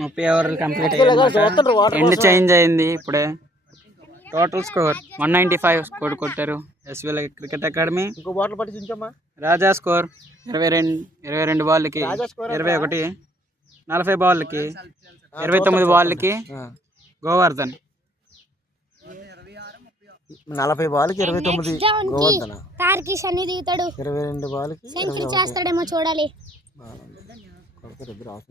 30 ఓవర్లు కంప్లీట్ అయ్యాయి. End change అయింది ఇప్పుడే. టోటల్ స్కోర్ 195 స్కోర్ కొట్టారు ఎస్వీఎల్ క్రికెట్ అకాడమీ. రాజా స్కోర్ 22 బాల్కి 21, 40 బాల్కి 29 బాల్కి గోవర్ధన్. 40 బాల్కి 29 గోవర్ధన. 22 బాల్కి సెంచరీ చేస్తాడేమో చూడాలి. ఇద్దరు హాఫ్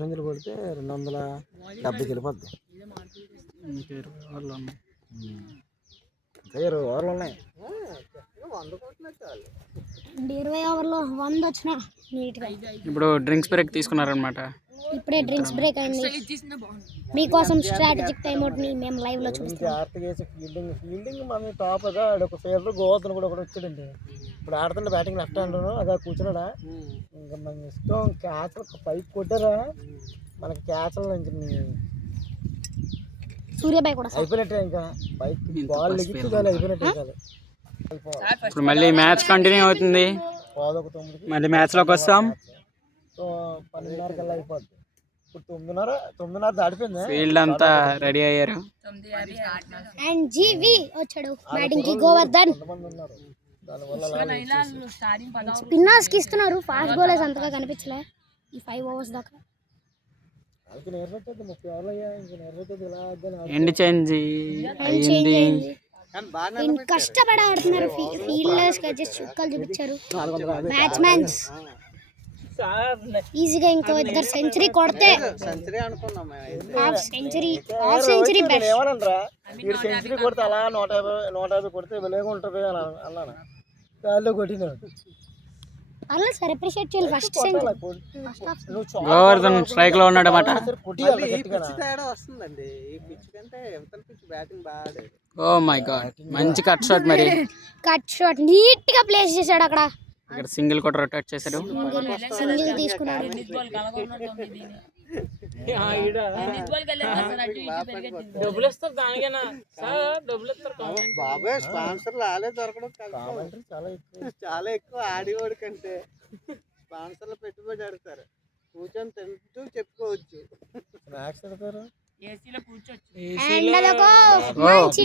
సెంచరీ కొడితే 270కి వెళ్ళిపోద్ది. ఇంకా 20 ఓవర్లు ఉన్నాయి. 20 ఓవర్లో 100 వచ్చినా నీట్గా. ఇప్పుడు డ్రింక్స్ బ్రేక్ తీసుకున్నారనమాట. ఇప్పుడే డ్రింక్స్ బ్రేక్ అయింది. మీకోసం స్ట్రాటజిక్ టైమ్అవుట్ని మేము లైవ్లో చూస్తాం. ఫీల్డింగ్ మన టాప్ అదా ఒక ఫేవర్ గోవర్ధన్ కూడా ఒకటి వచ్చాడండి. ఇప్పుడు ఆడుతుంటే బ్యాటింగ్ లెఫ్ట్ హ్యాండ్ అదా కూర్చున్నాడా. ఇంకా మన ఇష్టం క్యాచ్ పైకి కొట్టారా మనకి క్యాచ్ల నుంచి సూర్యాబాయ్ కూడా అయిపోయినట్టే. ఇంకా పైకి బాల్ లెగిచ్చి అయిపోయినట్టే. ఇప్పుడు మళ్ళీ మ్యాచ్ కంటిన్యూ అవుతుంది. మళ్ళీ మ్యాచ్లోకి వస్తాం. 12:30 కల్లా అయిపోద్ది. ఇప్పుడు 9:30 దాటిపోయింది. ఫీల్డ్ అంతా రెడీ అయ్యారు. అండ్ జీవి వచ్చాడు బ్యాటింగ్ కి. గోవర్ధన్ స్పిన్నర్స్ కి ఇస్తున్నారు. ఫాస్ట్ బౌలర్స్ అంతగా కనిపించలే ఈ 5 ఓవర్స్ దాకా. ఎండ్ చేంజ్ అయింది. కష్టపడి ఆడుతున్నారు ఫీల్డర్స్. చుక్కలు చూపించారు బ్యాట్స్మెన్స్. ఈజీగా ఇంకో ఇద్దరు సెంచరీ కొడితే హాఫ్ సెంచరీ సెంచరీ కొడితే అలా 150 కొడితే విలువగా ఉంటుంది అన్నాను. గాల్లో కొట్టినాడు. పర్లేదు సార్, అప్రిషియేట్ చేయాలి. ఫస్ట్ సెంచరీ గోవర్ధన్ స్ట్రైక్ లో ఉన్నాడు అన్నమాట. ఓ మై గాడ్, మంచి కట్ షాట్. మరి కట్ షాట్ నీట్ గా ప్లేస్ చేశాడు అక్కడ. ఇక్కడ సింగిల్ కూడా రొటేట్ చేశాడు. సింగిల్ తీసుకున్నాడు. బాబాయ్ స్పాన్సర్ లాలే దొరకడం చాలా ఎక్కువ. ఆడివాడి కంటే స్పాన్సర్లు పెట్టుబడి పెడతారు. కూర్చొని తింటూ చెప్పుకోవచ్చు. స్నాక్స్ పెడతారు.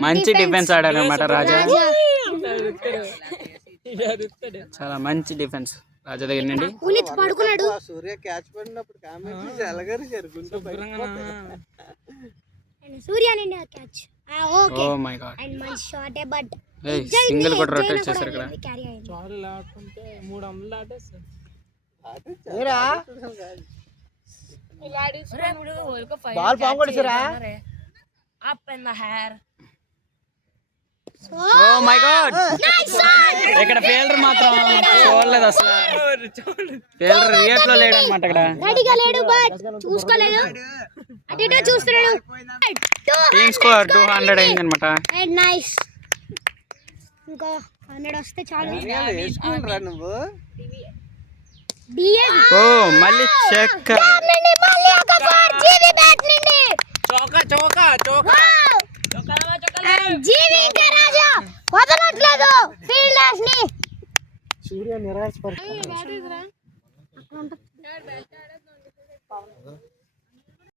మంచి డిఫెన్స్ ఆడారు అన్నమాట రాజా. చాలా మంచి డిఫెన్స్ రాజా దగ్గర నుండి. పడుకున్నాడు. సూర్య క్యాచ్ పడినప్పుడు కామెంట్ ఎలాగారు జరుగుతుంది. సూర్య నుండి catch. Okay. Oh my God. And మంచి షాట్. బట్ సింగిల్ కూడా రొటేట్ చేశారు ఇక్కడ. చాలు లాకుంటే 3 అమ్ములు ఆడేస్తారు. బాల్ పాము కొట్టేసారా. Up in the air. Oh my God, ఇక్కడ ఫీల్డర్ మాత్రం చూడలేదు అసలు. ఫీల్డర్ రియట్ లో లేడు అనమాట. ఇక్కడ రెడీగా లేడు బట్ చూసుకోలేదు. అటు ఇటు చూస్తున్నాడు. టీమ్ స్కోర్ 200 అయింది అనమాట. And nice. ఇంకా 100 వస్తే చాలు. నువ్వు ఓ మళ్ళీ చెక్. సూర్య నిరాశపడుతుంది.